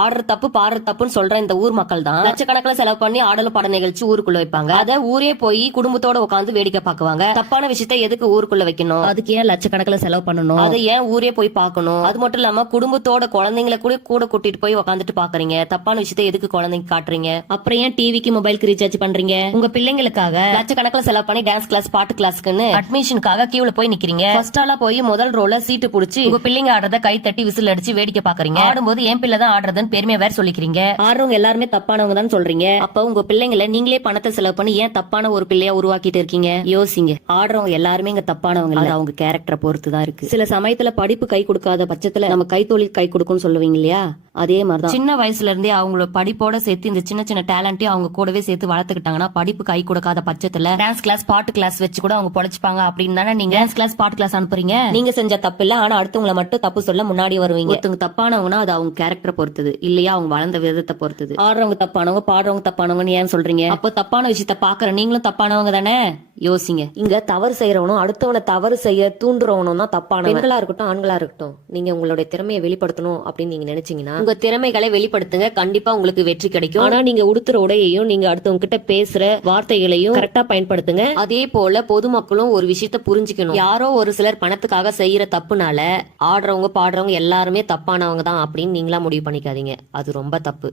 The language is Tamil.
ஆடுற தப்பு பாடுற தப்புன்னு சொல்ற இந்த ஊர் மக்கள் தான் லட்சக்கணக்கில் செலவு பண்ணி ஆடலும் பாட நிகழ்ச்சி ஊருக்குள்ள வைப்பாங்க. அத ஊரே போய் குடும்பத்தோட உட்காந்து வேடிக்கை பார்க்குவாங்க. தப்பான விஷயத்த எதுக்கு ஊருக்குள்ள வைக்கணும்? அதுக்கு ஏன் லட்சக்கணக்கில் செலவு பண்ணணும்? அதை ஏன் ஊரே போய் பார்க்கணும்? அது மட்டும் இல்லாம குடும்பத்தோட குழந்தைங்களை கூட கூட கூட்டிட்டு போய் உட்காந்துட்டு பாக்குறீங்க. தப்பான விஷயத்த எதுக்கு குழந்தைங்க காட்டுறீங்க? அப்புறம் ஏன் டிவிக்கு மொபைலுக்கு ரீசார்ஜ் பண்றீங்க? உங்க பிள்ளைங்களுக்காக லட்சக்கணக்கில் செலவு பண்ணி டான்ஸ் கிளாஸ் பாட்டு கிளாஸ்க்குன்னு அட்மிஷனுக்காக கியூல போய் நிக்கிறீங்க. ஃபர்ஸ்ட் ஆளா போய் முதல் ரோல சீட்டு புடிச்சு உங்க பிள்ளைங்க ஆடுறத கை தட்டி விசில் அடிச்சு வேடிக்கை பாக்குறீங்க. ஆடும்போது என் பிள்ளை தான் பெருமையா வேற சொல்லிக்கிறீங்க? ஆடுறவங்க எல்லாருமே தப்பானவங்க தான் சொல்றீங்க. அப்ப உங்க பிள்ளைங்களை நீங்களே பணத்தை செலவு பண்ணி ஏன் தப்பான ஒரு பிள்ளையா உருவாக்கிட்டு இருக்கீங்க? யோசிங்க. ஆடுறவங்க எல்லாருமே இங்க தப்பானவங்க இல்ல. அவங்க கேரக்டரை பொறுத்து தான் இருக்கு. சில சமயத்துல படிப்பு கை கொடுக்காத பட்சத்துல நம்ம கைத்தொழில் கை கொடுக்கும்னு சொல்லுவீங்க இல்லையா? அதே மாதிரிதான். சின்ன வயசுல இருந்தே அவங்களோட படிப்போட சேர்த்து இந்த சின்ன சின்ன டேலண்ட்டையும் அவங்க கூடவே சேர்த்து வளர்த்துக்கிட்டாங்கன்னா படிப்பு கை கொடுக்காத பட்சத்துல டான்ஸ் கிளாஸ் பாட்டு கிளாஸ் வச்சு கூட அவங்க பொழைச்சுப்பாங்க அப்படின்னு தானே நீங்க? டான்ஸ் கிளாஸ் பாட்டு கிளாஸ் அனுப்புறீங்க? நீங்க செஞ்ச தப்பு இல்ல ஆனா அடுத்தவங்களை மட்டும் தப்பு சொல்ல முன்னாடி வருவீங்க. ஒருத்தவங்க தப்பானவங்கன்னா அது அவங்க கேரக்டரை பொறுத்தது இல்லையா? அவங்க வளர்ந்த விதத்தை பொறுத்தது. ஆடுறவங்க தப்பானவங்க பாடுறவங்க தப்பானவங்கன்னு ஏன் சொல்றீங்க? அப்போ தப்பான விஷயத்த பாக்குற நீங்களும் தப்பானவங்க தானே? யோசிங்க. இங்க தவறு செய்யறவனும் அடுத்தவனை தவறு செய்ய தூண்டுறவனும் தான் தப்பான பெண்களா இருக்கட்டும் ஆண்களா இருக்கட்டும் நீங்க உங்களுடைய திறமையை வெளிப்படுத்தணும் அப்படின்னு நீங்க நினைச்சீங்கன்னா உங்க திறமைகளை வெளிப்படுத்துங்க. கண்டிப்பா உங்களுக்கு வெற்றி கிடைக்கும். ஆனா நீங்க உடுத்துற உடையையும் நீங்க அடுத்தவங்க கிட்ட பேசுற வார்த்தைகளையும் கரெக்டா பயன்படுத்துங்க. அதே போல பொதுமக்களும் ஒரு விஷயத்த புரிஞ்சுக்கணும். யாரோ ஒரு சிலர் பணத்துக்காக செய்யற தப்புனால ஆடுறவங்க பாடுறவங்க எல்லாருமே தப்பானவங்க தான் அப்படின்னு நீங்களா முடிவு பண்ணிக்காதீங்க. அது ரொம்ப தப்பு.